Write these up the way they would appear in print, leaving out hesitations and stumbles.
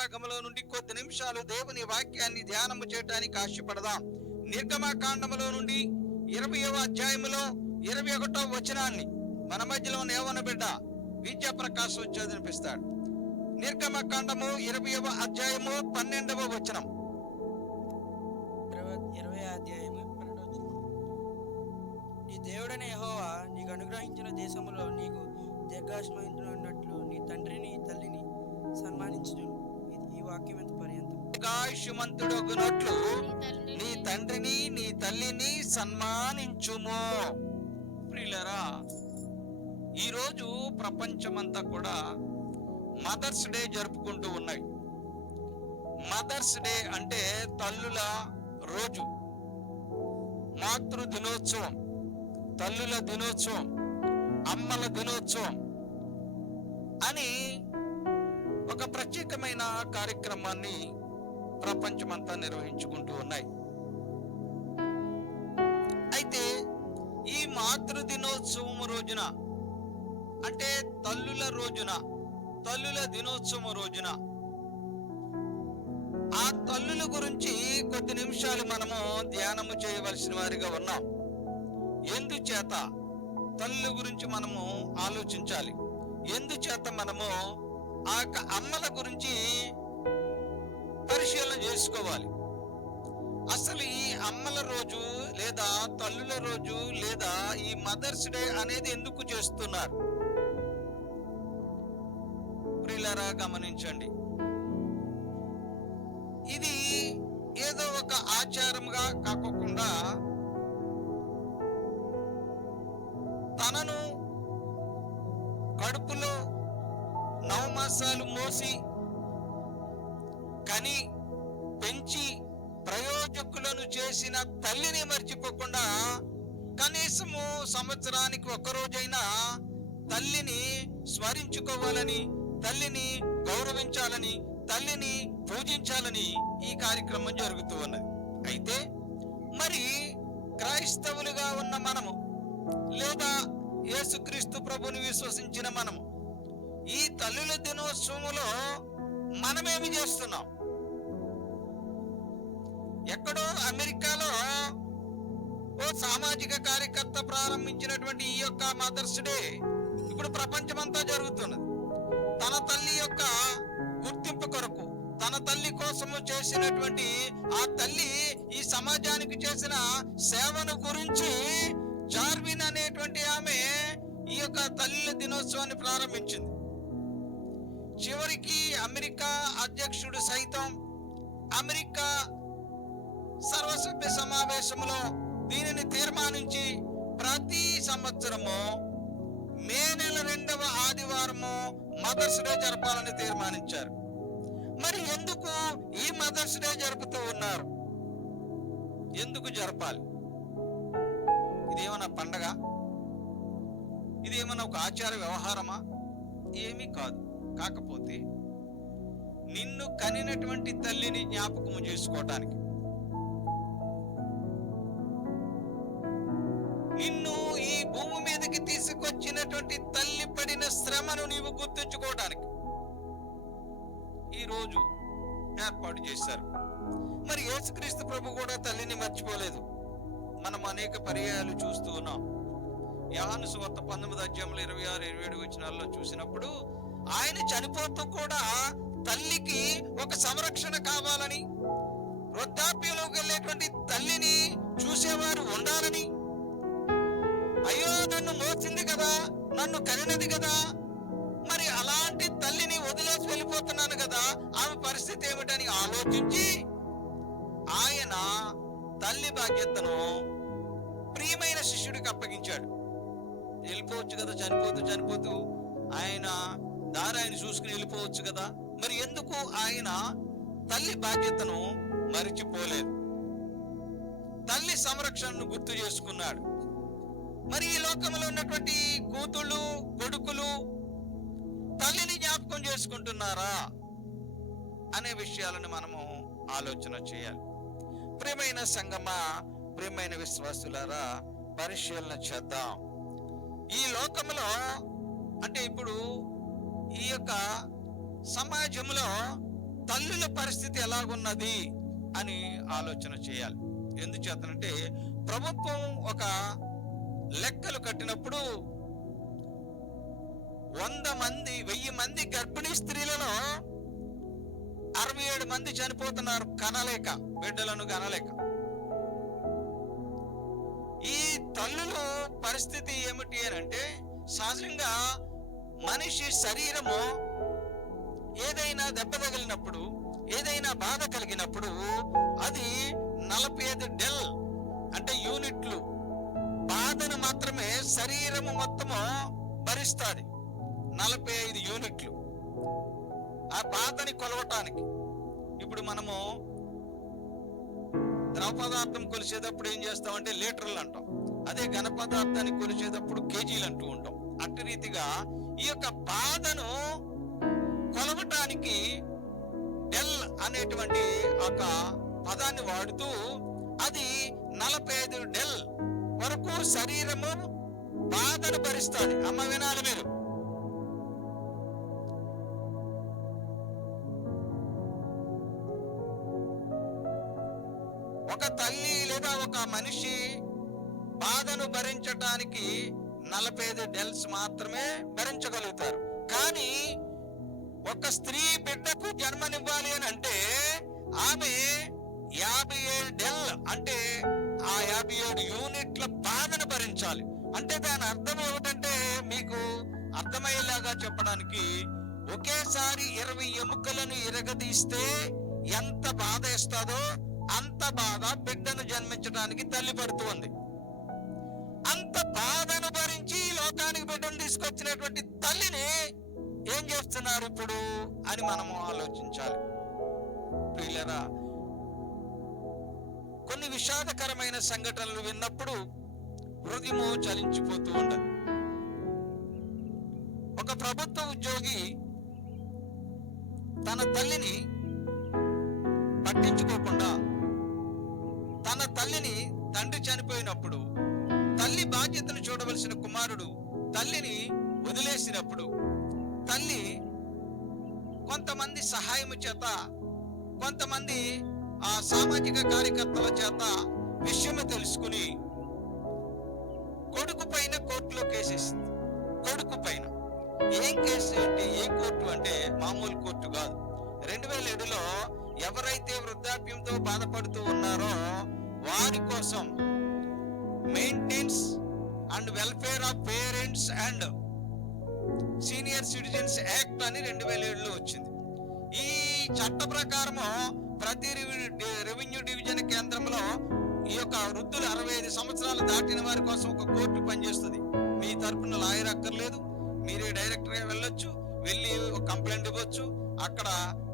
భాగంలో నుండి కొద్ది నిమిషాలు దేవుని వాక్యాన్ని ధ్యానము చేయడానికి ఆశపడదాం. నిర్గమకాండములో నుండి 20వ అధ్యాయములో 21వ వచనాన్ని మన మధ్యలో ఉన్న యవ్వన బిడ్డ విద్యా ప్రకాశం చదివినిపిస్తాడు. నిర్గమకాండము 20వ అధ్యాయము 12వ వచనం. 20వ అధ్యాయము 12వ వచనం. నీ దేవుడైన యెహోవా నీకు అనుగ్రహించిన దేశములో నీకు దీర్ఘాయుష్మంతున్నట్లు నీ తండ్రిని తల్లిని సన్మానించును. ఈ వాక్యం ఎంత పర్యంతం. దీర్ఘాయుష్మంతుడగునట్లు నీ తండ్రిని నీ తల్లిని సన్మానించుము. ప్రియులారా, ఈరోజు ప్రపంచమంతా కూడా మదర్స్ డే జరుపుకుంటూ ఉన్నాయి. మదర్స్ డే అంటే తల్లుల రోజు, మాతృ దినోత్సవం, తల్లుల దినోత్సవం, అమ్మల దినోత్సవం అని ఒక ప్రత్యేకమైన కార్యక్రమాన్ని ప్రపంచమంతా నిర్వహించుకుంటూ ఉన్నాయి. అయితే ఈ మాతృ దినోత్సవం రోజున అంటే తల్లుల రోజున, తల్లుల దినోత్సవం రోజున ఆ తల్లుల గురించి కొద్ది నిమిషాలు మనము ధ్యానము చేయవలసిన వారిగా ఉన్నాం. ఎందుచేత తల్లుల గురించి మనము ఆలోచించాలి, ఎందుచేత మనము ఆ అమ్మల గురించి పరిశీలన చేసుకోవాలి. అసలు ఈ అమ్మల రోజు లేదా తల్లుల రోజు లేదా ఈ మదర్స్ డే అనేది ఎందుకు చేస్తున్నారు? ప్రియులారా, గమనించండి. ఇది ఏదో ఒక ఆచారంగా కాకుండా తనను కడుపులో 9 మాసాలు మోసి కని పెంచి ప్రయోజకులను చేసిన తల్లిని మర్చిపోకుండా కనీసము సంవత్సరానికి ఒక్కరోజైనా తల్లిని స్మరించుకోవాలని, తల్లిని గౌరవించాలని, తల్లిని పూజించాలని ఈ కార్యక్రమం జరుగుతూ ఉన్నది. అయితే మరి క్రైస్తవులుగా ఉన్న మనము లేదా యేసుక్రీస్తు ప్రభుని విశ్వసించిన మనము ఈ తల్లుల దినోత్సవంలో మనమేమి చేస్తున్నాం? ఎక్కడో అమెరికాలో ఓ సామాజిక కార్యకర్త ప్రారంభించినటువంటి ఈ యొక్క మదర్స్ డే ఇప్పుడు ప్రపంచమంతా జరుగుతున్నది. తన తల్లి యొక్క గుర్తింపు కొరకు, తన తల్లి కోసము చేసినటువంటి ఆ తల్లి ఈ సమాజానికి చేసిన సేవను గురించి జార్విన్ అనేటువంటి ఆమె ఈ యొక్క తల్లుల దినోత్సవాన్ని ప్రారంభించింది. చివరికి అమెరికా అధ్యక్షుడు సైతం అమెరికా సర్వసభ్య సమావేశంలో దీనిని తీర్మానించి ప్రతి సంవత్సరము మే నెల 2వ ఆదివారము మదర్స్ డే జరపాలని తీర్మానించారు. మరి ఎందుకు ఈ మదర్స్ డే జరుపుతూ ఉన్నారు? ఎందుకు జరపాలి? ఇదేమన్నా పండగ? ఇదేమన్నా ఒక ఆచార వ్యవహారమా? ఏమీ కాదు. కాకపోతే నిన్ను కనినటువంటి తల్లిని జ్ఞాపకము చేసుకోవటానికి, నిన్ను ఈ భూమి మీదకి తీసుకొచ్చినటువంటి తల్లి పడిన శ్రమను నీవు గుర్తుంచుకోవడానికి ఈ రోజు ఏర్పాటు చేశారు. మరి యేసుక్రీస్తు ప్రభు కూడా తల్లిని మర్చిపోలేదు. మనం అనేక పర్యాయాలు చూస్తూ ఉన్నాం. యోహాను సువార్త 19వ అధ్యాయంలో 26, 27 వచనాల్లో చూసినప్పుడు ఆయన చనిపోతూ కూడా తల్లికి ఒక సంరక్షణ కావాలని, వృద్ధాప్యంలోకి వెళ్ళేటువంటి తల్లిని చూసేవారు ఉండాలని, అయ్యో నన్ను మోసింది కదా, నన్ను కనినది కదా, మరి అలాంటి తల్లిని వదిలేసి వెళ్ళిపోతున్నాను కదా, ఆమె పరిస్థితి ఏమిటని ఆలోచించి ఆయన తల్లి బాధ్యతను ప్రియమైన శిష్యుడికి అప్పగించాడు. వెళ్ళిపోవచ్చు కదా, చనిపోతూ ఆయన దారి ఆయన చూసుకుని వెళ్ళిపోవచ్చు కదా. మరి ఎందుకు ఆయన తల్లి బాధ్యతను మరిచిపోలేదు? తల్లి సంరక్షణను గుర్తు చేసుకున్నాడు. మరి ఈ లోకంలో ఉన్నటువంటి కూతుళ్ళు, కొడుకులు తల్లిని జ్ఞాపకం చేసుకుంటున్నారా అనే విషయాలను మనము ఆలోచన చేయాలి. ప్రియమైన సంగమా, ప్రియమైన విశ్వాసులారా, పరిశీలన చేద్దాం. ఈ లోకంలో అంటే ఇప్పుడు ఈ యొక్క సమాజంలో తల్లుల పరిస్థితి ఎలాగున్నది అని ఆలోచన చేయాలి. ఎందుచేతనంటే ప్రభుత్వం ఒక లెక్కలు కట్టినప్పుడు 1000 మంది గర్భిణీ స్త్రీలలో 67 మంది చనిపోతున్నారు కనలేక, బిడ్డలను కనలేక. ఈ తల్లుల పరిస్థితి ఏమిటి అని అంటే, సహజంగా మనిషి శరీరము ఏదైనా దెబ్బ తగిలినప్పుడు, ఏదైనా బాధ కలిగినప్పుడు అది 45 డెల్ అంటే యూనిట్లు బాధను మాత్రమే శరీరము మొత్తము భరిస్తుంది. 45 యూనిట్లు ఆ బాధని కొలవటానికి. ఇప్పుడు మనము ద్రవ పదార్థం కొలిచేటప్పుడు ఏం చేస్తామంటే లీటర్లు అంటాం, అదే ఘన పదార్థాన్ని కొలిచేటప్పుడు కేజీలు అంటూ ఉంటాం. అట్టి రీతిగా ఈ యొక్క బాధను కొలవటానికి డెల్ అనేటువంటి ఒక పదాన్ని వాడుతూ అది 45 డెల్ వరకు శరీరము బాధను భరిస్తుంది. అమ్మ వినాలి మీరు. ఒక తల్లి లేదా ఒక మనిషి బాధను భరించటానికి 45 డెల్స్ మాత్రమే భరించగలుగుతారు. కానీ ఒక స్త్రీ బిడ్డకు జన్మనివ్వాలి అని అంటే ఆమె 57 డెల్ అంటే ఆ 57 యూనిట్ల బాధను భరించాలి. అంటే దాని అర్థం ఏమిటంటే, మీకు అర్థమయ్యేలాగా చెప్పడానికి, ఒకేసారి 20 ఎముకలను ఇరగదీస్తే ఎంత బాధ ఇస్తుందో అంత బాధ బిడ్డను జన్మించడానికి తల్లి పడుతుంది. అంత బాధను భరించి లోకానికి బిడ్డను తీసుకొచ్చినటువంటి తల్లిని ఏం చేస్తున్నారు ఇప్పుడు అని మనము ఆలోచించాలి. ప్రియులరా, కొన్ని విషాదకరమైన సంఘటనలు విన్నప్పుడు హృదయము చలించిపోతూ ఉండదు. ఒక ప్రభుత్వ ఉద్యోగి తన తల్లిని పట్టించుకోకుండా, తన తల్లిని తండ్రి చనిపోయినప్పుడు తల్లి బాధ్యతను చూడవలసిన కుమారుడు తల్లిని వదిలేసినప్పుడు తల్లి కొంతమంది సహాయము చేత, కొంతమంది ఆ సామాజిక కార్యకర్తల చేత విషయము తెలుసుకుని కొడుకు పైన కోర్టులో కేసేసింది. కొడుకు పైన ఏం కేసు అంటే, ఏ కోర్టు అంటే మామూలు కోర్టు కాదు. 2007లో ఎవరైతే వృద్ధాప్యంతో బాధపడుతూ ఉన్నారో వారి కోసం maintenance and welfare of parents and senior citizens act అని 2007లో వచ్చింది. ఈ చట్ట ప్రకారము ప్రతి రెవెన్యూ డివిజన్ కేంద్రంలో ఈ యొక్క వృద్ధులు 65 సంవత్సరాలు దాటిన వారి కోసం ఒక కోర్టు పనిచేస్తుంది. మీ తరపున లాయర్ అక్కర్లేదు, మీరే డైరెక్టర్ గా వెళ్ళొచ్చు, వెళ్ళి ఒక కంప్లైంట్ ఇవ్వచ్చు. అక్కడ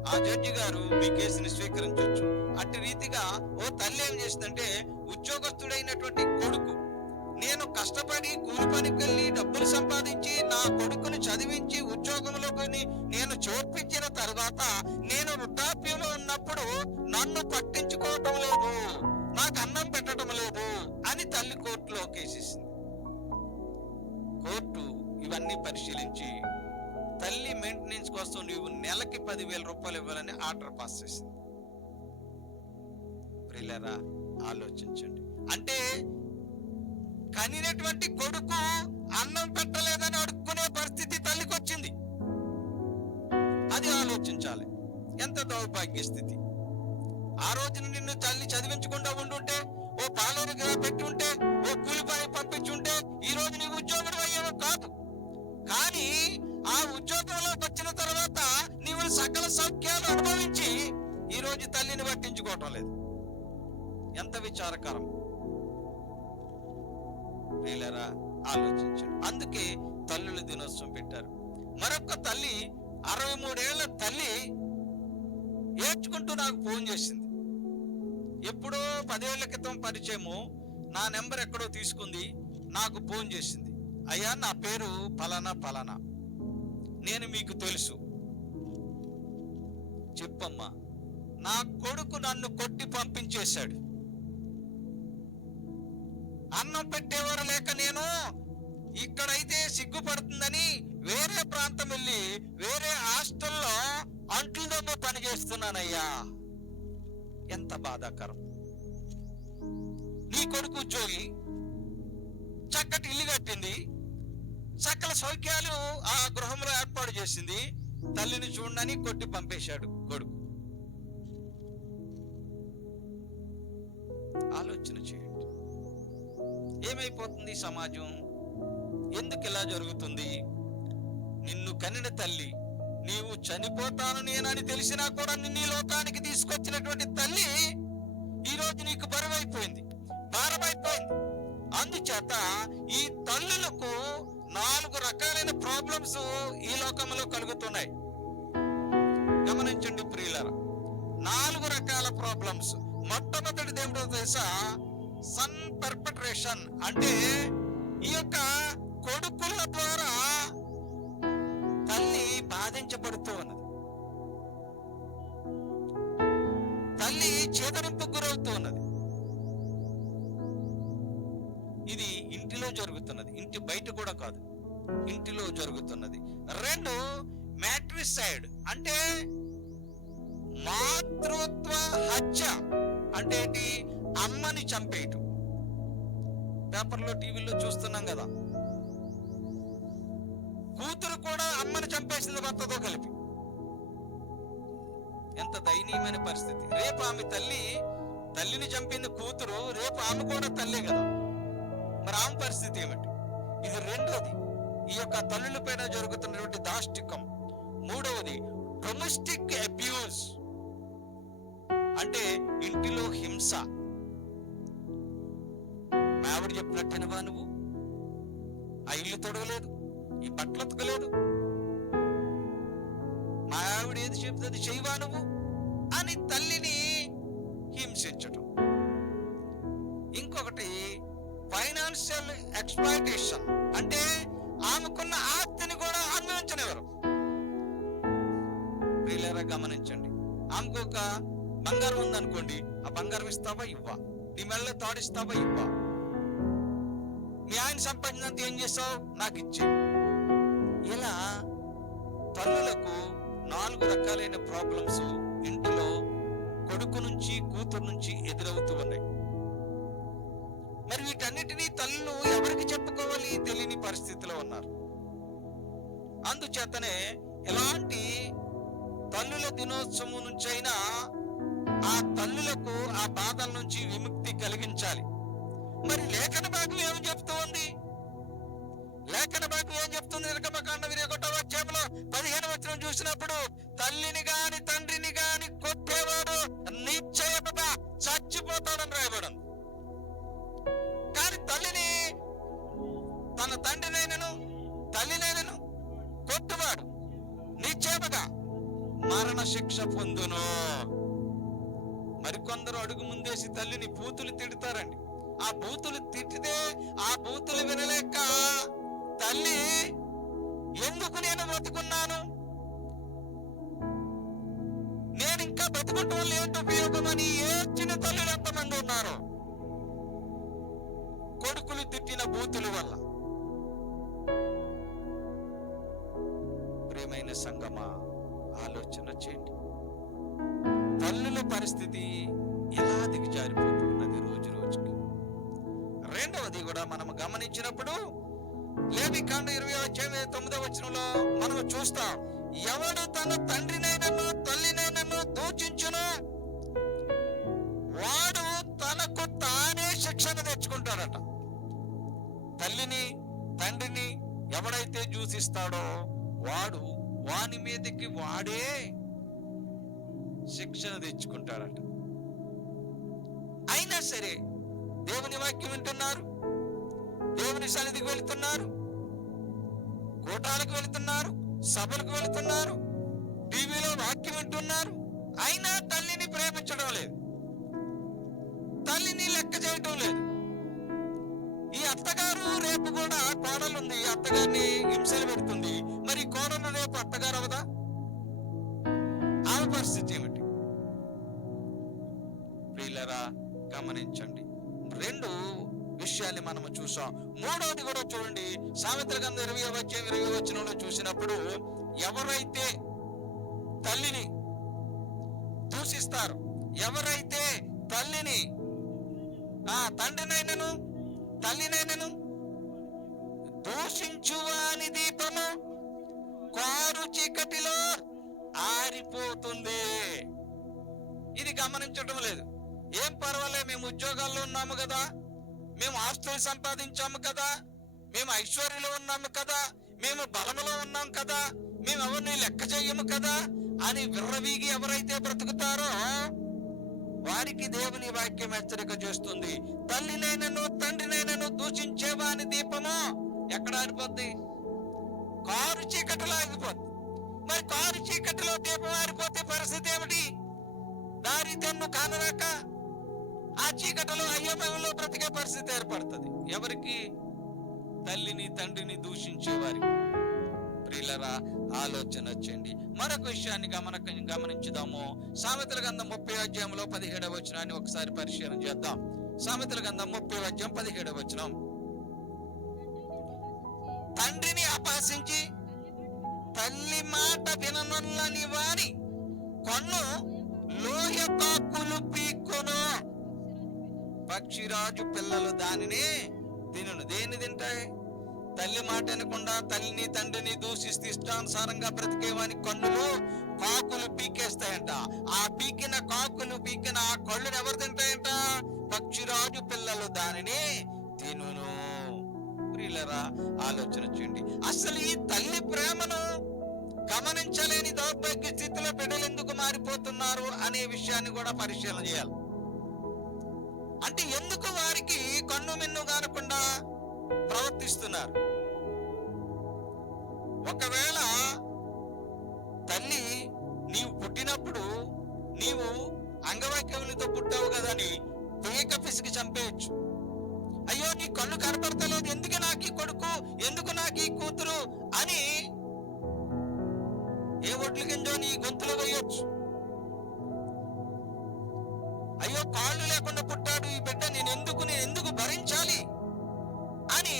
ఆ జడ్జి గారు మీ కేసుని స్వీకరించవచ్చు. అట్టి రీతిగా ఓ తల్లి ఏం చేసిందంటే, ఉద్యోగస్తుడైనటువంటి కొడుకు, నేను కష్టపడి కూలి పనికి వెళ్ళి డబ్బులు సంపాదించి నా కొడుకుని చదివించి ఉద్యోగంలోకి నేను చేర్పించిన తర్వాత నేను వృద్ధాప్యంలో ఉన్నప్పుడు నన్ను పట్టించుకోవటం లేదు, నాకు అన్నం పెట్టడం లేదు అని తల్లి కోర్టులో కేసేసింది. కోర్టు ఇవన్నీ పరిశీలించి తల్లి మెయింటెనెన్స్ కోసం నువ్వు నెలకి 10,000 రూపాయలు ఇవ్వాలని ఆర్డర్ పాస్ చేసింది. ప్రియులారా, ఆలోచించండి. అంటే కనినటువంటి కొడుకు అన్నం పెట్టలేదని అడుక్కునే పరిస్థితి తల్లికి వచ్చింది. అది ఆలోచించాలి. ఎంత దౌర్భాగ్య స్థితి. ఆ రోజున నిన్ను తల్లి చదివించకుండా ఉండుంటే, ఓ పాలనగా పెట్టి ఉంటే, ఓ కూలి పని పంపించుంటే ఈ రోజు నీకు ఉద్యోగం అయ్యేవో కాదు. కానీ ఆ ఉద్యోగంలోకి వచ్చిన తర్వాత నీవు సకల సౌఖ్యాలు అనుభవించి ఈ రోజు తల్లిని పట్టించుకోవటం లేదు. ఎంత విచారకరం. ప్రియులారా, ఆలోచించండి. అందుకే తల్లుల దినోత్సవం పెట్టారు. మరొక తల్లి, 63 ఏళ్ల తల్లి ఏడ్చుకుంటూ నాకు ఫోన్ చేసింది. ఎప్పుడో 10 ఏళ్ల క్రితం పరిచయము, నా నెంబర్ ఎక్కడో తీసుకుంది, నాకు ఫోన్ చేసింది. అయ్యా, నా పేరు ఫలానా ఫలానా, నేను మీకు తెలుసు, చెప్పమ్మా, నా కొడుకు నన్ను కొట్టి పంపించేశాడు. అన్నం పెట్టేవారు లేక నేను ఇక్కడైతే సిగ్గుపడుతుందని వేరే ప్రాంతం వెళ్ళి వేరే హాస్టల్లో అంట్లు దమ్ము పని చేస్తున్నానయ్యా. ఎంత బాధాకరం. నీ కొడుకు ఉద్యోగి, చక్కటి ఇల్లు కట్టింది, సకల సౌఖ్యాలు ఆ గృహంలో ఏర్పాటు చేసింది, తల్లిని చూడని కొట్టి పంపేశాడు కొడుకు. ఆలోచన చేయండి, ఏమైపోతుంది సమాజం? ఎందుకు ఇలా జరుగుతుంది? నిన్ను కనిన తల్లి, నీవు చనిపోతాను నేనని తెలిసినా కూడా నిన్ను ఈ లోకానికి తీసుకొచ్చినటువంటి తల్లి ఈరోజు నీకు బరువైపోయింది, భారమైపోయింది. అందుచేత ఈ తల్లులకు 4 రకాలైన ప్రాబ్లమ్స్ ఈ లోకంలో కలుగుతున్నాయి. గమనించండి ప్రియులారా, 4 రకాల ప్రాబ్లమ్స్. మొట్టమొదటిది ఏమిటో తెలుసా? సన్ పర్పెట్రేషన్, అంటే ఈ యొక్క కొడుకుల ద్వారా తల్లి బాధించబడుతూ ఉన్నది, తల్లి చేదరింపుకు గురవుతూ ఉన్నది. ఇది ఇంటిలో జరుగుతున్నది, ఇంటి బయట కూడా కాదు, ఇంటిలో జరుగుతున్నది. 2, మ్యాట్రిసైడ్, అంటే మాతృత్వ హత్య. అంటే ఏంటి? అమ్మని చంపేయటం. పేపర్లో టీవీలో చూస్తున్నాం కదా, కూతురు కూడా అమ్మని చంపేసింది భర్తతో కలిపి. ఎంత దయనీయమైన పరిస్థితి. రేపు ఆమె తల్లిని చంపింది కూతురు, రేపు ఆమె కూడా తల్లే కదా, మరి ఆమె పరిస్థితి ఏమిటి? ఇది 2వది, ఈ యొక్క తల్లుల పైన జరుగుతున్నటువంటి దాష్టికం. 3వది డొమెస్టిక్ అబ్యూస్, అంటే ఇంటిలో హింస. మా ఆవిడ చెప్పినట్టేనవా నువ్వు? ఆ ఇల్లు తొడగలేదు, ఈ బట్టలు ఉతకలేదు, మా ఆవిడ ఏది చెప్తుంది చేయవా నువ్వు అని తల్లిని హింసించటం. ఇంకొకటి ఫైనాన్షియల్ ఎక్స్‌ప్లాయిటేషన్, అంటే ఆమెకున్న ఆస్తిని కూడా అనుభవించనివ్వరు. ప్రియులారా గమనించండి, ఆమెకు ఒక బంగారం ఉందనుకోండి, ఆ బంగారం ఇస్తావా ఇవ్వా? నీ మెడలో తాడిస్తావా ఇవ్వా? మీ ఆయన సంపాదించినంత ఏం చేస్తావు? నాకు ఇచ్చే. ఇలా తల్లులకు 4 రకాలైన ప్రాబ్లమ్స్ ఇంటిలో కొడుకు నుంచి కూతురు నుంచి ఎదురవుతూ ఉన్నాయి. మరి వీటన్నిటినీ తల్లులు ఎవరికి చెప్పుకోవాలి తెలియని పరిస్థితిలో ఉన్నారు. అందుచేతనే ఎలాంటి తల్లుల దినోత్సవం నుంచైనా ఆ తల్లులకు ఆ బాధల నుంచి విముక్తి కలిగించాలి. మరి లేఖన భాగం ఏం చెప్తూ ఉంది? లేఖన భాగం ఏం చెప్తుంది? నిర్గమకాండం 21వ అధ్యాయంలో 15వ వచనం చూసినప్పుడు, తల్లిని గాని తండ్రిని గాని కొట్టేవాడు నిశ్చయముగా చచ్చిపోతాడని రాయబడింది. కానీ తల్లిని, తన తండ్రినైనను తల్లినైనను కొట్టువాడు నిశ్చయముగా మరణ శిక్ష పొందును. మరికొందరు అడుగు ముందేసి తల్లిని బూతులు తిడతారండి. ఆ బూతులు తిట్టితే ఆ బూతులు వినలేక తల్లి, ఎందుకు నేను బతుకున్నాను, నేను ఇంకా బతుకుంటూ ఏంటి ఉపయోగమని ఏడ్చిన తల్లులు ఎంతమంది ఉన్నారు? కొడుకులు తిట్టిన బూతుల వల్ల. ప్రియమైన సంగమా, ఆలోచన చేయండి, తల్లుల పరిస్థితి ఎలా దిగజారిపోతున్నది రోజు రోజుకి. 2వది కూడా మనం గమనించినప్పుడు, లేవికాండం 20వ అధ్యాయం 9వ వచనంలో మనం చూస్తాం, ఎవడు తన తండ్రినైనను తల్లినైనను దూషించును వాడు తనకు తానే శిక్షణ తెచ్చుకుంటాడట. తల్లిని తండ్రిని ఎవడైతే దూషిస్తాడో వాడు వాని మీదకి వాడే శిక్షణ తెచ్చుకుంటాడట. అయినా సరే దేవుని వాక్యం వింటున్నారు, దేవుని సన్నిధికి వెళుతున్నారు, కూటాలకు వెళుతున్నారు, సభలకు వెళుతున్నారు, టీవీలో వాక్యం వింటున్నారు, అయినా తల్లిని ప్రేమించడం లేదు, తల్లిని లెక్క చేయటం లేదు. ఈ అత్తగారు రేపు కూడా కోడలుంది, అత్తగారిని హింసలు పెడుతుంది, మరి కోడలు రేపు అత్తగారు అవదా? ఆమె పరిస్థితి ఏమిటి? ప్రియులారా గమనించండి, 2 విషయాన్ని మనము చూసాం. 3వది కూడా చూడండి, సామెతల గ్రంథం 20వ అధ్యాయం 20వ వచనంలో చూసినప్పుడు, ఎవరైతే తల్లిని దూషిస్తారు, ఎవరైతే తల్లిని తండ్రినైనను తల్లినైనను దూషించువాని దీపము కారు చీకటిలో ఆరిపోతుంది. ఇది గమనించడం లేదు. ఏం పర్వాలే, మేము ఉద్యోగాల్లో ఉన్నాము కదా, మేము ఆస్తులు సంపాదించాము కదా, మేము ఐశ్వర్యంలో ఉన్నాము కదా, మేము బలములో ఉన్నాం కదా, మేము ఎవరిని లెక్క చెయ్యము కదా అని విర్రవీగి ఎవరైతే బ్రతుకుతారో వారికి దేవుని వాక్యం హెచ్చరిక చేస్తుంది. తల్లినైనను తండ్రినైనను దూషించేవాని దీపము ఎక్కడ ఆరిపోద్ది? కారు చీకటిలో ఆగిపోద్ది. మరి కారు చీకటిలో దీపం ఆరిపోతే పరిస్థితి ఏమిటి? దారి తెన్ను కానరాక ఆ చీకటిలో అయోమయంలో బ్రతికే పరిస్థితి ఏర్పడుతుంది. ఎవరికి? తల్లిని తండ్రిని దూషించే వారికి. ప్రియులరా, ఆలోచన వచ్చండి. మరొక విషయాన్ని గమనించుదాము. సామెతల గ్రంథం 30వ అధ్యాయంలో 17వ వచనాన్ని ఒకసారి పరిశీలన చేద్దాం. సామెతల గ్రంథం 30వ అధ్యాయం 17వ వచనం. తండ్రిని అపహసించి తల్లి మాట విననొల్లని వాని కన్ను లోయ కాకులు పీక్కును. పక్షిరాజు పిల్లలు దానిని తినును. దేన్ని తింటాయి? తల్లి మాట వినకుండా తల్లిని తండ్రిని దూషిస్తూ ఇష్టానుసారంగా బ్రతికేవాని కన్నులు కాకులు పీకేస్తాయంట. ఆ పీకిన ఆ కళ్ళును ఎవరు తింటాయంట? పక్షిరాజు పిల్లలు దానిని తినును. ప్రియులరా, ఆలోచన చేయండి. అసలు ఈ తల్లి ప్రేమను గమనించలేని దౌర్భాగ్య స్థితిలో బిడ్డలు ఎందుకు మారిపోతున్నారు అనే విషయాన్ని కూడా పరిశీలన చేయాలి. అంటే ఎందుకు వారికి కన్ను మిన్ను కానకుండా ప్రవర్తిస్తున్నారు? ఒకవేళ తల్లి నీవు పుట్టినప్పుడు నీవు అంగవైకల్యంతో పుట్టావు కదా అని పేక పిసికి చంపేయచ్చు. అయ్యో నీ కళ్ళు కనపడతలేదు, ఎందుకు నాకు ఈ కొడుకు, ఎందుకు నాకు ఈ కూతురు అని ఏ ఒడ్ల గింజో నీ గొంతులో వేయొచ్చు. అయ్యో కాళ్ళు లేకుండా పుట్టాడు ఈ బిడ్డ, నేను ఎందుకు భరించాలి అని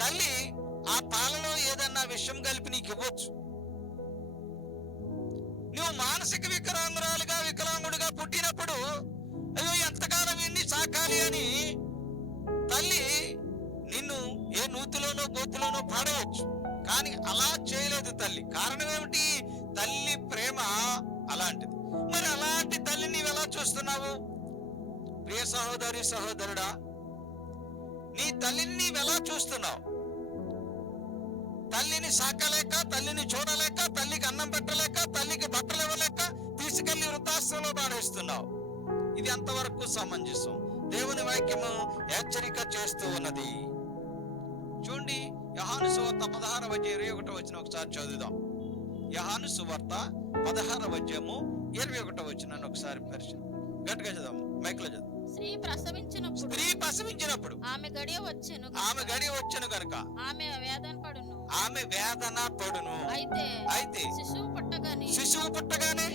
తల్లి ఆ పాలలో ఏదన్నా విషయం కలిపి నీకు ఇవ్వచ్చు. నువ్వు మానసిక వికలాంగుడిగా పుట్టినప్పుడు అయ్యో ఎంతకాలం ఇన్ని సాకాలి అని తల్లి నిన్ను ఏ నూతిలోనో గోతిలోనో పాడవచ్చు. కానీ అలా చేయలేదు తల్లి. కారణం ఏమిటి? తల్లి ప్రేమ అలాంటిది. మరి అలాంటి తల్లిని నీవు ఎలా చూస్తున్నావు? ప్రియ సహోదరి సహోదరుడా, నీ తల్లిని నీవు ఎలా చూస్తున్నావు? తల్లిని సాకలేక, తల్లిని చూడలేక, తల్లికి అన్నం పెట్టలేక, తల్లికి బట్టలు ఇవ్వలేక తీసుకెళ్లి వృద్ధాశ్రమంలో పాడేస్తున్నావు. ఇది ఎంతవరకు సమంజసం? దేవుని వాక్యము హెచ్చరిక చేస్తూ ఉన్నది. చూడండి, యోహాను సువార్త 16వ అధ్యాయం 21వ వచనం ఒకసారి చదువుదాం. యోహాను సువార్త 16వ అధ్యాయము 21వ వచనాన్ని ఒకసారి పరిశీలన గట్టిగా చదువు, మైక్లో చదువు. స్త్రీ ప్రసవించినప్పుడు ఆమె గడియ వచ్చెను కనుక ఆమె వేదన పడును. అయితే శిశువు పుట్టగానే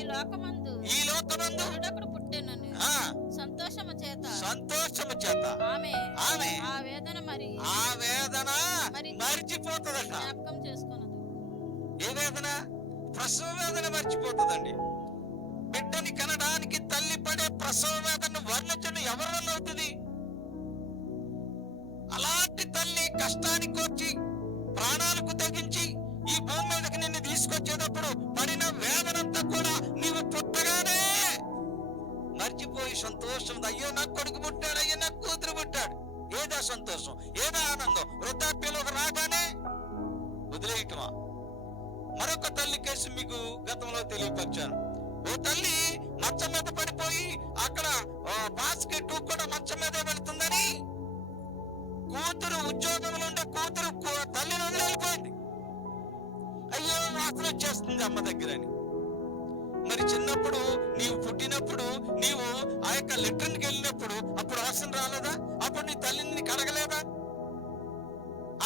ఈ లోకమందు పుట్టెనని సంతోషము చేత ఆమె ఆ వేదన మర్చిపోతుందట. జ్ఞాపకం చేసుకున్నది. ఏ వేదన? ప్రసవ వేదన మర్చిపోతుందండి. బిడ్డని కనడానికి తల్లి పడే ప్రసవ వేదన వర్ణించడం ఎవరి వల్ల అవుతుంది? అలాంటి తల్లి కష్టానికి వచ్చి ప్రాణాలకు తెగించి ఈ భూమి మీదకి నిన్ను తీసుకొచ్చేటప్పుడు పడిన వేదనంతా కూడా నీవు పుట్టగానే మర్చిపోయి సంతోషం, అయ్యో నాకు కొడుకు పుట్టాడు, అయ్యో నాకు కూతురు పుట్టాడు, ఏదా సంతోషం, ఏదా ఆనందం, వృద్ధాప్యంలోకి రాగానే వదిలేయటమా? మరొక తల్లి కేసు మీకు గతంలో తెలియపరిచాను. ఓ తల్లి మంచం మీద పడిపోయి అక్కడ బాస్కెట్ కూడా మంచం మీదే వెళ్తుందని కూతురు ఉద్యోగంలో ఉండే కూతురు తల్లిని వదిలిపోయింది. అయ్యో వాసన వచ్చేస్తుంది అమ్మ దగ్గరని. మరి చిన్నప్పుడు నీవు పుట్టినప్పుడు నీవు ఆ యొక్క లెట్రిన్కి వెళ్ళినప్పుడు అప్పుడు వాసన రాలేదా? అప్పుడు నీ తల్లిని కడగలేదా?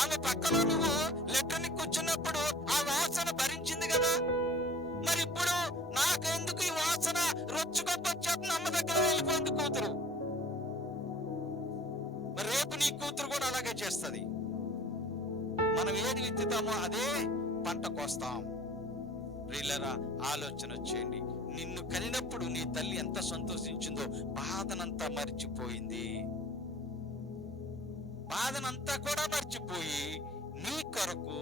ఆమె పక్కలో నువ్వు లెట్రిన్కి కూర్చున్నప్పుడు ఆ వాసన భరించింది కదా. మరి ఇప్పుడు నాకెందుకు ఈ వాసన రొచ్చుకొచ్చేస్తుంది అమ్మ దగ్గర వెళ్ళిపోయింది కూతురు. మరి రేపు నీ కూతురు కూడా అలాగే చేస్తుంది. మనం ఏది విత్తుతామో అదే పంట కోస్తాం. ప్రియులారా, ఆలోచన చేయండి. నిన్ను కనినప్పుడు నీ తల్లి ఎంత సంతోషించిందో బాధనంతా మర్చిపోయింది. బాధనంతా కూడా మర్చిపోయి నీ కొరకు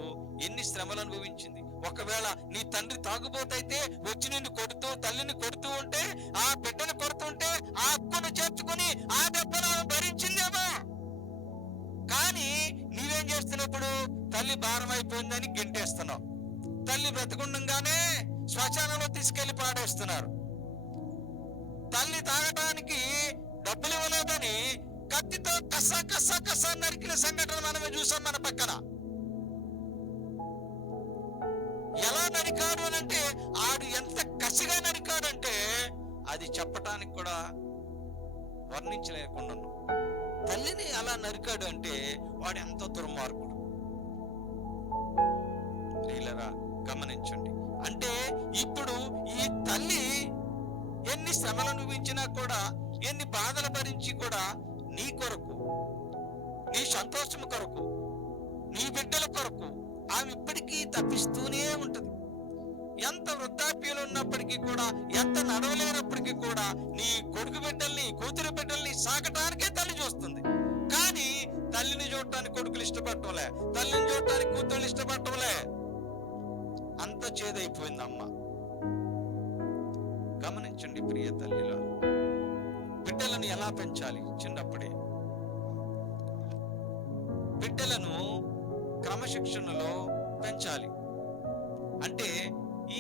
ఎన్ని శ్రమలు అనుభవించింది. ఒకవేళ నీ తండ్రి తాగుబోతైతే వచ్చి నిన్ను కొడుతూ, తల్లిని కొడుతూ ఉంటే, ఆ బిడ్డను కొడుతుంటే ఆ అక్కను చేర్చుకుని ఆ దెబ్బను భరించిందేమో. కానీ నీవేం చేస్తున్నప్పుడు తల్లి భారం అయిపోయిందని గెంటేస్తున్నావు. తల్లి బ్రతికుండగానే శ్మశానంలో తీసుకెళ్లి పాడేస్తున్నారు. తల్లి తాగటానికి డబ్బులు ఇవ్వలేదని కత్తితో కసా కసా కసా నరికిన సంఘటన మనమే చూసాం మన పక్కన. ఎలా నరికాడు అని అంటే, ఆడు ఎంత కసిగా నరికాడంటే అది చెప్పటానికి కూడా వర్ణించలేకుండా. తల్లిని అలా నరికాడు అంటే వాడు ఎంతో దుర్మార్గుడు. ప్రియులారా, గమనించండి. అంటే ఇప్పుడు ఈ తల్లి ఎన్ని శ్రమలు అనుభవించినా కూడా, ఎన్ని బాధలు భరించి కూడా నీ కొరకు, నీ సంతోషం కొరకు, నీ బిడ్డల కొరకు ఆమె ఇప్పటికీ తప్పిస్తూనే ఉంటది. ఎంత వృద్ధాప్యంలో ఉన్నప్పటికీ కూడా, ఎంత నడవలేనప్పటికీ కూడా నీ కొడుకు బిడ్డల్ని, కూతురు బిడ్డల్ని సాకటానికే తల్లి చూస్తుంది. కానీ తల్లిని చూడటానికి కొడుకులు ఇష్టపడటంలే, తల్లిని చూడటానికి కూతుళ్ళు ఇష్టపడటంలే. అంత చేదైపోయింది అమ్మ. గమనించండి ప్రియ తల్లిలో, బిడ్డలను ఎలా పెంచాలి? చిన్నప్పుడే బిడ్డలను క్రమశిక్షణలో పెంచాలి. అంటే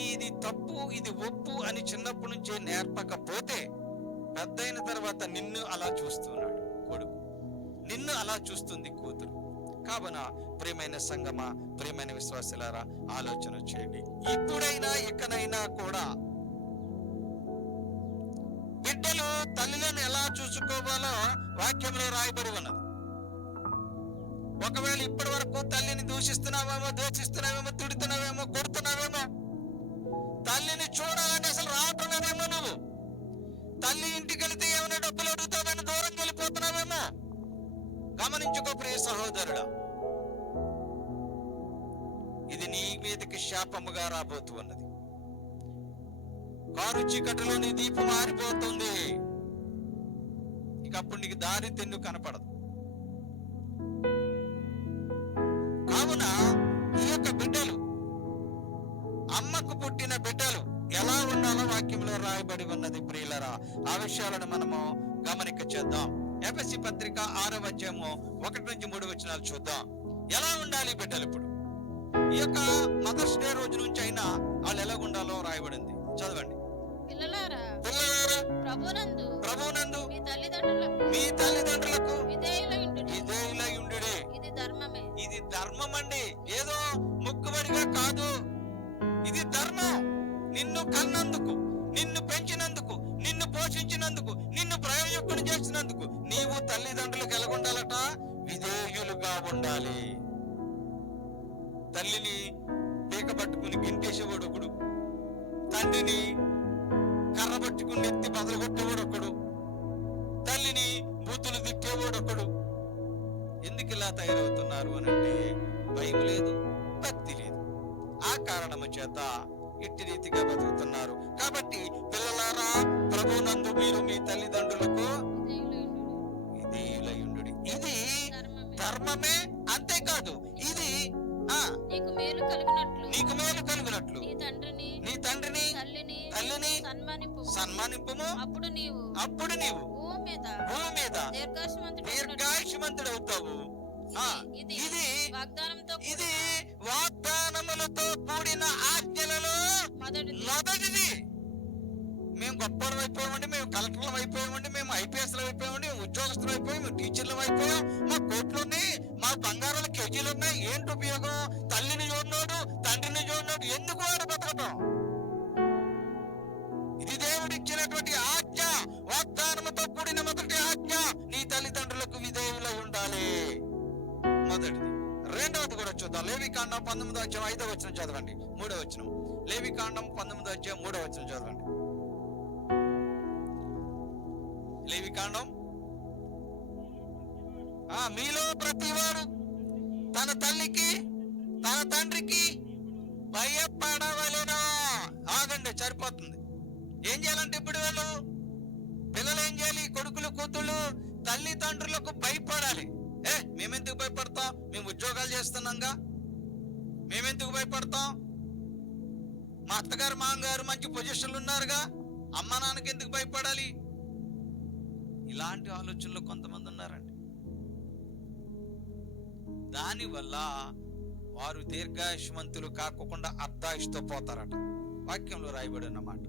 ఇది తప్పు, ఇది ఒప్పు అని చిన్నప్పటి నుంచే నేర్పకపోతే పెద్దయిన తర్వాత నిన్ను అలా చూస్తున్నాడు కొడుకు, నిన్ను అలా చూస్తుంది కూతురు. కావున ప్రియమైన సంగమా, ప్రియమైన విశ్వాసులారా, ఆలోచన చేయండి. ఇప్పుడైనా ఇకనైనా కూడా బిడ్డలు తల్లిలను ఎలా చూసుకోవాలో వాక్యంలో రాయబడి ఉన్నది. ఒకవేళ ఇప్పటి వరకు తల్లిని దూషిస్తున్నావేమో, దోషిస్తున్నావేమో, తిడుతున్నావేమో, కొడుతున్నావేమో, తల్లిని చూడాలంటే అసలు రావటం లేదేమో, నువ్వు తల్లి ఇంటికి వెళితే ఏమైనా డబ్బులు అడుగుతావేమో, దూరం వెళ్ళిపోతున్నావేమో. గమనించుకో ప్రియ సహోదరుడా, ఇది నీ మీదకి శాపముగా రాబోతూ ఉన్నది. కారు చీకటిలో నీ దీపం మారిపోతుంది. ఇక అప్పుడు నీకు దారి తెన్ను కనపడదు. కావున ఈ యొక్క బిడ్డలు, అమ్మకు పుట్టిన బిడ్డలు ఎలా ఉండాలో వాక్యంలో రాయబడి ఉన్నది. ప్రియులరా, ఆ విషయాలను మనము గమనిక చేద్దాం. ఎఫెసీ పత్రిక 6వ అధ్యాయము 1-3 వచనాలు చూద్దాం. ఎలా ఉండాలి బిడ్డలు? ఇప్పుడు ఈ యొక్క మదర్స్ డే రోజు నుంచి అయినా వాళ్ళు ఎలా ఉండాలో రాయబడింది. చదవండి. పిల్లలారా, ప్రభువునందు మీ తల్లిదండ్రులకు విధేయులై ఉండుడి. ఇది ధర్మం అండి, ఏదో మొక్కుబడిగా కాదు. ఇది ధర్మం. నిన్ను కన్నందుకు, నిన్ను పెంచినందుకు, నిన్ను పోషించినందుకు, నిన్ను ప్రయోజకుని చేసినందుకు నీవు తల్లిదండ్రులకు ఎలాగుండాలట? విధేయులుగా ఉండాలి. తల్లిని పీక పట్టుకుని గింటేసేవాడు ఒకడు, తండ్రిని కర్ర పట్టుకుని ఎత్తి బదలగొట్టేవాడు ఒకడు, తల్లిని బూతులు తిట్టేవాడు ఒకడు. ఎందుకు ఇలా తయారవుతున్నారు అని అంటే భయం లేదు, భక్తి లేదు. ఆ కారణము చేత ఇట్టి రీతిగా బతుకుతున్నారు. కాబట్టి పిల్లలారా, ప్రభువునందు మీరు మీ తల్లిదండ్రులకు విధేయులై ఉండుడి. ఇది ధర్మమే. అంతేకాదు, ఇది నీకు మేలు కలిగినట్లు నీ తండ్రిని తల్లిని సన్మానింపుము. అప్పుడు నీవు భూమి మీద దీర్ఘాయుష్మంతుడు అవుతావు. ఇది వాగ్దానములతో కూడిన ఆజ్ఞలలో మొదటిది. మేము గొప్పలు అయిపోయామండి, మేము కలెక్టర్లు అయిపోయామండి, మేము ఐపీఎస్లు అయిపోయామండి, మేము ఉద్యోగస్తులు అయిపోయాం, మేము టీచర్లు అయిపోయాం, మా కోట్లు ఉన్నాయి, మా బంగారాల కేజీలు ఉన్నాయి. ఏంటి ఉపయోగం? తల్లిని చూడనోడు, తండ్రిని చూడనోడు ఎందుకు వాడు బతకటం? ఇది దేవుడిచ్చినటువంటి ఆజ్ఞ, వాగ్దానముతో కూడిన మొదటి ఆజ్ఞ. నీ తల్లిదండ్రులకు విధేయులై ఉండాలి. మొదటిది. రెండవది కూడా చూద్దాం. లేవికాండం 19వ అధ్యాయం 5వ వచనం చదవండి, 3వ వచనం. లేవికాండం 19వ అధ్యాయం 3వ వచనం చదవండి. లేవికాండం. మీలో ప్రతివాడు తన తల్లికి తన తండ్రికి భయపడవలెను. ఆగండి, సరిపోతుంది. ఏం చేయాలంటే ఇప్పుడు వీళ్ళు పిల్లలు ఏం చేయాలి? కొడుకులు కూతుళ్ళు తల్లిదండ్రులకు భయపడాలి. మేమెందుకు భయపడతాం? మేము ఉద్యోగాలు చేస్తున్నాంగా, మేమెందుకు భయపడతాం? మా అత్తగారు మామగారు మంచి పొజిషన్లు ఉన్నారుగా, అమ్మ నాన్నకి ఎందుకు భయపడాలి? ఇలాంటి ఆలోచనలు కొంతమంది ఉన్నారండి. దానివల్ల వారు దీర్ఘాయుష్మంతులు కాకుండా అర్ధాయుష్తో పోతారట, వాక్యంలో రాయబడి అన్నమాట.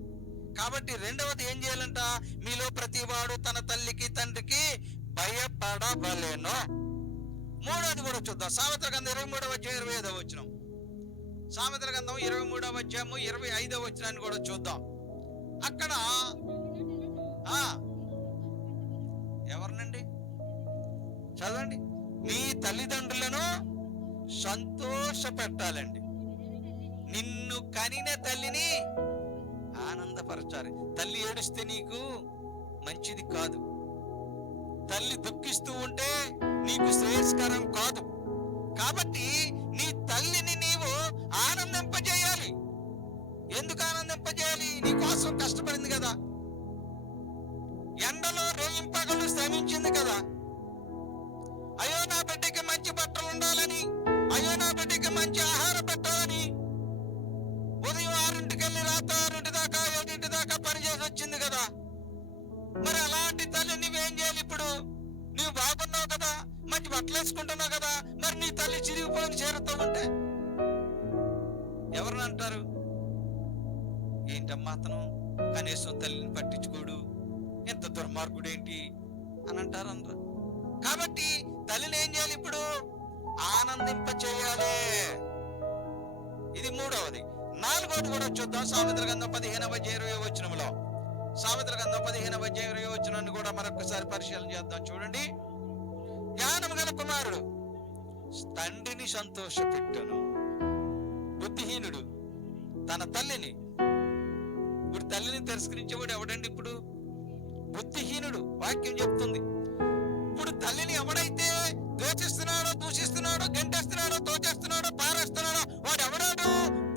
కాబట్టి రెండవది ఏం చేయాలంట? మీలో ప్రతివాడు తన తల్లికి తండ్రికి భయపడవలెను. మూడవది కూడా చూద్దాం. సామెతల గ్రంథం 23వ అధ్యాయం 25వ వచనం. సామెతల గ్రంథం 23వ అధ్యాయము 25వ వచనాన్ని కూడా చూద్దాం. అక్కడ ఎవరినండి చదవండి. నీ తల్లిదండ్రులను సంతోష పెట్టాలండి, నిన్ను కనిన తల్లిని ఆనందపరచాలి. తల్లి ఏడుస్తే నీకు మంచిది కాదు, తల్లి దుఃఖిస్తూ ఉంటే నీకు శ్రేయస్కరం కాదు. కాబట్టి నీ తల్లిని నీవు ఆనందింపజేయాలి. ఎందుకు ఆనందింపజేయాలి? నీ కోసం కష్టపడింది కదా, ఎండలో రేయింపగలు శ్రమించింది కదా. అయ్యో నా బిడ్డకి మంచి బట్టలు ఉండాలని, అయ్యో నా బిడ్డకి మంచి ఆహారం పెట్టాలని ఉదయం 6ంటికి వెళ్ళి రాత్రి 6ంటి దాకా 7ంటి దాకా పనిచేసి వచ్చింది కదా. మరి అలాంటి తల్లి నువ్వేం చేయాలి? ఇప్పుడు నువ్వు బాగున్నావు కదా, మంచి బట్టలు వేసుకుంటున్నావు కదా, మరి నీ తల్లి చిరిగిపోయి చేరుతూ ఉంటే ఎవరిని అంటారు? ఏంటమ్మా అతను కనీసం తల్లిని పట్టించుకోడు, ఎంత దుర్మార్గుడేంటి అని అంటారు అందరూ. కాబట్టి తల్లిని ఏం చేయాలి? ఇప్పుడు ఆనందింప చేయాలి. ఇది మూడవది. నాలుగవది కూడా చూద్దాం. సామెతల గ్రంథం 15వ అధ్యాయం 20వ వచనంలో, సామెతల గ్రంథం 15వ అధ్యాయం 20వ వచనాన్ని కూడా మరొకసారి పరిశీలన చేద్దాం. చూడండి. జ్ఞానం గల కుమారుడు తండ్రిని సంతోషపెట్టును, బుద్ధిహీనుడు తన తల్లిని. ఇప్పుడు తల్లిని తిరస్కరించేవాడు ఎవడండి? ఇప్పుడు బుద్ధిహీనుడు. వాక్యం చెప్తుంది. ఇప్పుడు తల్లిని ఎవడైతే ద్వేషిస్తున్నాడో, దూషిస్తున్నాడో, గంటేస్తున్నాడో, తోచేస్తున్నాడో, పారేస్తున్నాడో వాడు ఎవడాడు?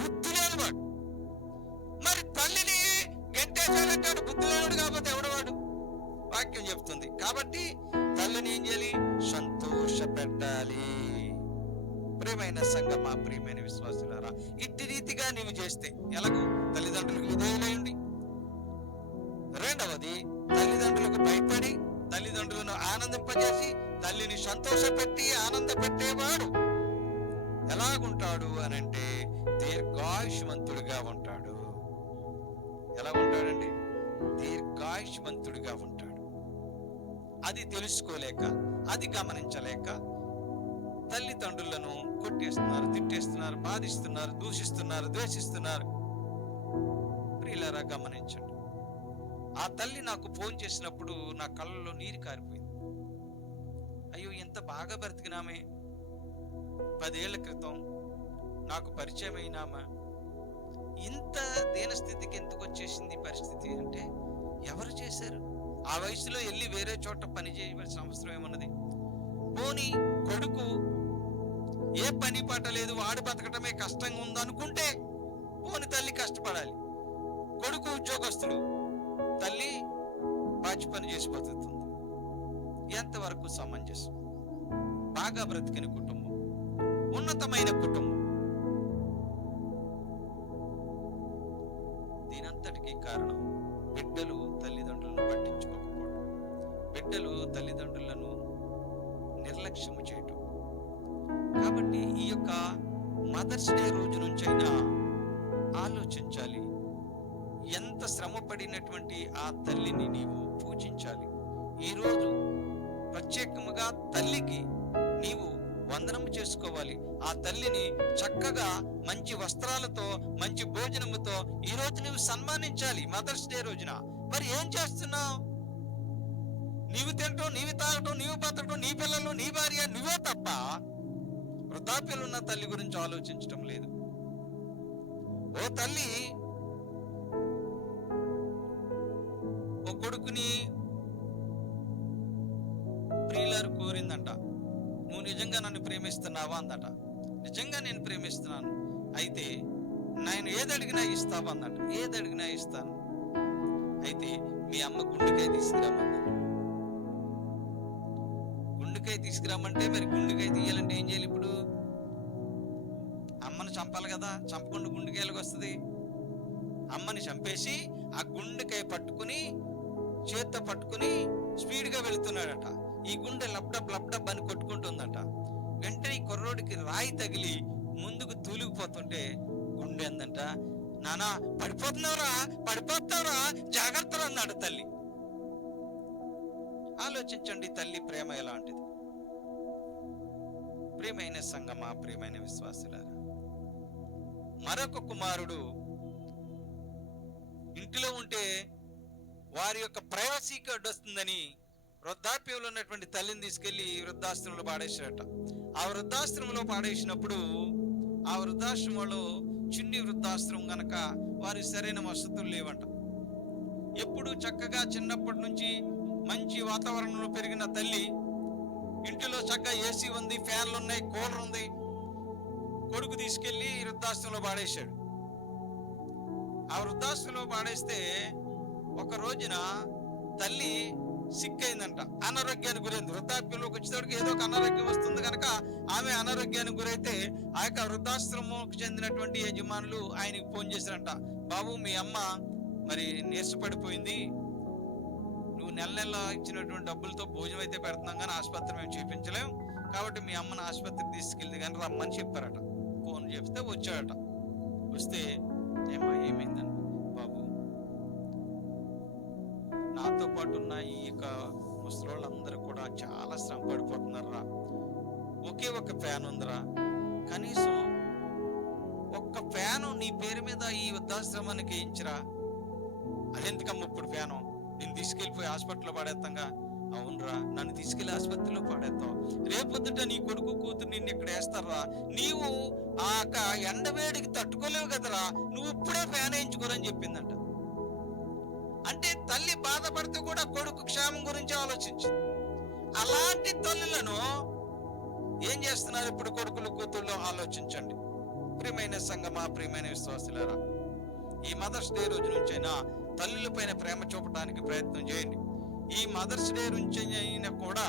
బుద్ధి లేనివాడు. మరి తల్లిని గంటేసాడంటాడు బుద్ధి లేనివాడు, కాకపోతే ఎవడవాడు? వాక్యం చెప్తుంది. కాబట్టి తల్లిని ఏం చేయాలి? సంతోష పెట్టాలి. ప్రియమైన సంగమా, ప్రియమైన విశ్వాసులారా, ఇట్టి రీతిగా నీవు చేస్తే ఎలాగూ తల్లిదండ్రులకు విధేయులైంది. రెండవది, తల్లిదండ్రులకు భయపడి తల్లిదండ్రులను ఆనందింపజేసి తల్లిని సంతోషపెట్టి ఆనంద పెట్టేవాడు ఎలాగుంటాడు అనంటే దీర్ఘాయుష్మంతుడిగా ఉంటాడు. ఎలా ఉంటాడండి? దీర్ఘాయుష్మంతుడిగా ఉంటాడు. అది తెలుసుకోలేక, అది గమనించలేక తల్లిదండ్రులను కొట్టేస్తున్నారు, తిట్టేస్తున్నారు, బాధిస్తున్నారు, దూషిస్తున్నారు, ద్వేషిస్తున్నారు. ప్రియులారా, గమనించండి. ఆ తల్లి నాకు ఫోన్ చేసినప్పుడు నా కళ్ళలో నీరు కారిపోయింది. అయ్యో, ఎంత బాగా బ్రతికినామే, 10 ఏళ్ల క్రితం నాకు పరిచయం అయినామా, ఇంత దీనస్థితికి ఎందుకు వచ్చేసింది పరిస్థితి అంటే ఎవరు చేశారు? ఆ వయసులో వెళ్ళి వేరే చోట పని చేయవలసిన అవసరం ఏమన్నది? పోనీ కొడుకు ఏ పని పాట లేదు, వాడు బతకటమే కష్టంగా ఉందనుకుంటే పోని తల్లి కష్టపడాలి. కొడుకు ఉద్యోగస్తుడు, తల్లి బాచి పని చేసి బతుకుతుంది. ఎంతవరకు సమంజసం? బాగా బ్రతికిన కుటుంబం, ఉన్నతమైన కుటుంబం. దీనంతటికీ కారణం బిడ్డలు తల్లిదండ్రులను పట్టించుకోకపోవడం, బిడ్డలు తల్లిదండ్రులను నిర్లక్ష్యము చేయటం. కాబట్టి ఈ యొక్క మదర్స్ డే రోజు నుంచైనా ఆలోచించాలి. ఎంత శ్రమ పడినటువంటి ఆ తల్లిని నీవు పూజించాలి. ఈరోజు ప్రత్యేకముగా తల్లికి నీవు వందనం చేసుకోవాలి. ఆ తల్లిని చక్కగా మంచి వస్త్రాలతో, మంచి భోజనముతో ఈరోజు నువ్వు సన్మానించాలి మదర్స్ డే రోజున. మరి ఏం చేస్తున్నావు? నీవు తింటూ, నీవు తాగటం, నీవు బతకటం, నీ పిల్లలు, నీ భార్య, నువ్వే తప్ప వృద్ధాప్యులున్న తల్లి గురించి ఆలోచించటం లేదు. ఓ తల్లి ఓ కొడుకుని ప్రియులారు కోరిందంట. నువ్వు నిజంగా నన్ను ప్రేమిస్తున్నావా అందట. నిజంగా నేను ప్రేమిస్తున్నాను, అయితే నాయన ఏది అడిగినా ఇస్తావన్నాడు. ఏది అడిగినా ఇస్తాను. అయితే మీ అమ్మ గుండెకాయ తీసుకురామన్నాడు. గుండెకాయ తీసుకురామంటే మరి గుండెకాయ తీయాలంటే ఏం చేయాలి? ఇప్పుడు అమ్మను చంపాలి కదా, చంపకుండా గుండెకాయలకు వస్తుంది. అమ్మని చంపేసి ఆ గుండెకాయ పట్టుకుని చేత్తో పట్టుకుని స్పీడ్గా వెళుతున్నాడట. ఈ గుండె లబ్డబ్ లబ్డబ్ అని కొట్టుకుంటుందట. వెంటనే ఈ కుర్రోడికి రాయి తగిలి ముందుకు తూలిగిపోతుంటే గుండె అందంట, నానా పడిపోతున్నావురా, పడిపోతావురా, జాగ్రత్త అన్నాడు తల్లి. ఆలోచించండి తల్లి ప్రేమ ఎలాంటిది. ప్రియమైన సంగమా, ప్రియమైన విశ్వాసులారా, మరొక కుమారుడు ఇంటిలో ఉంటే వారి యొక్క ప్రైవసీకి అడ్డొస్తుందని వృద్ధాప్యంలో ఉన్నటువంటి తల్లిని తీసుకెళ్లి వృద్ధాశ్రమంలో పాడేశారట. ఆ వృద్ధాశ్రమంలో పాడేసినప్పుడు ఆ వృద్ధాశ్రమంలో చిన్ని వృద్ధాశ్రమం గనక వారి సరైన వసతులు లేవంట. ఎప్పుడు చక్కగా చిన్నప్పటి నుంచి మంచి వాతావరణంలో పెరిగిన తల్లి, ఇంటిలో చక్కగా ఏసీ ఉంది, ఫ్యాన్లు ఉన్నాయి, కూలర్ ఉంది. కొడుకు తీసుకెళ్లి వృద్ధాశ్రమంలో పాడేశాడు. ఆ వృద్ధాశ్రమంలో పాడేస్తే ఒక రోజున తల్లి సిక్ అయిందంట, అనారోగ్యానికి గురైంది. వృద్ధాప్యంలోకి వచ్చేటప్పటికి ఏదో ఒక అనారోగ్యం వస్తుంది కనుక ఆమె అనారోగ్యానికి గురైతే ఆ యొక్క వృద్ధాశ్రమంకు చెందినటువంటి యజమానులు ఆయనకి ఫోన్ చేశారంట, బాబు మీ అమ్మ మరి నీరసపడిపోయింది, నువ్వు నెల నెల ఇచ్చినటువంటి డబ్బులతో భోజనం అయితే పెడుతున్నాం కానీ ఆసుపత్రి మేము చూపించలేం, కాబట్టి మీ అమ్మని ఆసుపత్రికి తీసుకెళ్ళి కానీ రమ్మని చెప్పారట. ఫోన్ చెప్తే వచ్చాడట. వస్తే ఏమైందండి బాబు, నాతో పాటు ఉన్న ఈ యొక్క ముసలోళ్ళందరూ కూడా చాలా శ్రమ పడిపోతున్నారా, ఒకే ఒక ఫ్యాన్ ఉందిరా, కనీసం ఒక్క ఫ్యాను నీ పేరు మీద ఈ వృద్ధాశ్రమానికి వేయించరా. అదెందుకమ్మ ఇప్పుడు ఫ్యాను, నేను తీసుకెళ్ళిపోయి హాస్పిటల్లో పాడేస్తాంగా. అవునరా, నన్ను తీసుకెళ్లి ఆసుపత్రిలో పాడేస్తావు, రేపొద్దుట నీ కొడుకు కూతురు నిన్ను ఇక్కడ వేస్తారా, నీవు ఆ ఎండవేడికి తట్టుకోలేవు కదరా, నువ్వు ఇప్పుడే ఫ్యాన్ వేయించుకోరని చెప్పిందంట. అంటే తల్లి బాధపడితే కూడా కొడుకు క్షేమం గురించి ఆలోచించింది. అలాంటి తల్లులను ఏం చేస్తున్నారు ఇప్పుడు కొడుకులు కూతుళ్ళు? ఆలోచించండి. ప్రియమైన సంగమా, ప్రియమైన విశ్వాసులారా, ఈ మదర్స్ డే రోజు నుంచైనా తల్లుల పైన ప్రేమ చూపడానికి ప్రయత్నం చేయండి. ఈ మదర్స్ డే నుంచి అయినా కూడా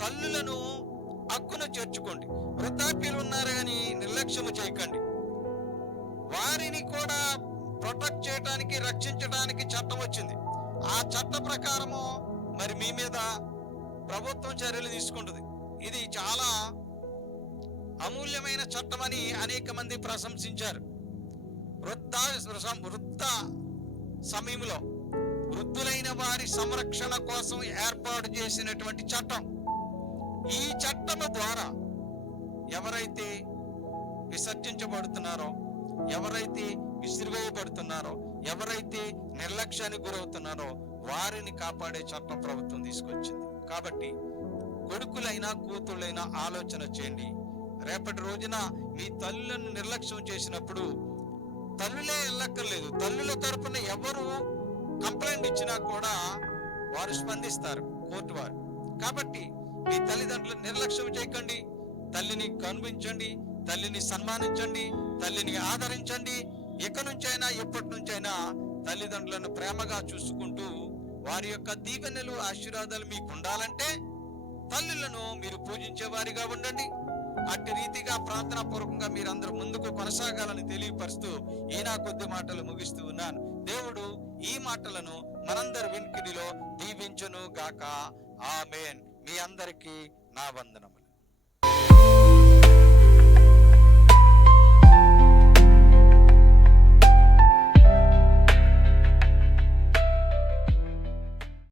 తల్లులను హక్కును చేర్చుకోండి. వృద్ధాప్యులు ఉన్నారు కానీ నిర్లక్ష్యము చేయకండి. వారిని కూడా ప్రొటెక్ట్ చేయడానికి, రక్షించడానికి చట్టం వచ్చింది. ఆ చట్ట ప్రకారము మరి మీ మీద ప్రభుత్వం చర్యలు తీసుకుంటుంది. ఇది చాలా అమూల్యమైన చట్టం అని అనేక మంది ప్రశంసించారు. వృద్ధ సమయంలో వృద్ధులైన వారి సంరక్షణ కోసం ఏర్పాటు చేసినటువంటి చట్టం. ఈ చట్టము ద్వారా ఎవరైతే విసర్జించబడుతున్నారో, ఎవరైతే విసిరివేయబడుతున్నారో, ఎవరైతే నిర్లక్ష్యానికి గురవుతున్నారో వారిని కాపాడే చట్టం ప్రభుత్వం తీసుకొచ్చింది. కాబట్టి కొడుకులైనా కూతుళ్ళైనా ఆలోచన చేయండి. రేపటి రోజున మీ తల్లులను నిర్లక్ష్యం చేసినప్పుడు తల్లులే వెళ్ళక్కర్లేదు, తల్లుల తరపున ఎవరు కంప్లైంట్ ఇచ్చినా కూడా వారు స్పందిస్తారు, కోర్టు వారు. కాబట్టి మీ తల్లిదండ్రులను నిర్లక్ష్యం చేయకండి. తల్లిని కనిపించండి, తల్లిని సన్మానించండి, తల్లిని ఆదరించండి. ఇక నుంచైనా ఎప్పటి నుంచైనా తల్లిదండ్రులను ప్రేమగా చూసుకుంటూ వారి యొక్క దీవెనలు, ఆశీర్వాదాలు మీకు ఉండాలంటే తల్లులను మీరు పూజించే వారిగా ఉండండి. అట్టి రీతిగా ప్రార్థనా పూర్వకంగా మీరందరూ ముందుకు కొనసాగాలని తెలియపరుస్తూ ఈ నా కొద్ది మాటలు ముగిస్తూ ఉన్నాను. దేవుడు ఈ మాటలను మనందరి వినికిడిలో దీవించును గాక. ఆమేన్. మీ అందరికీ నా వందనములు.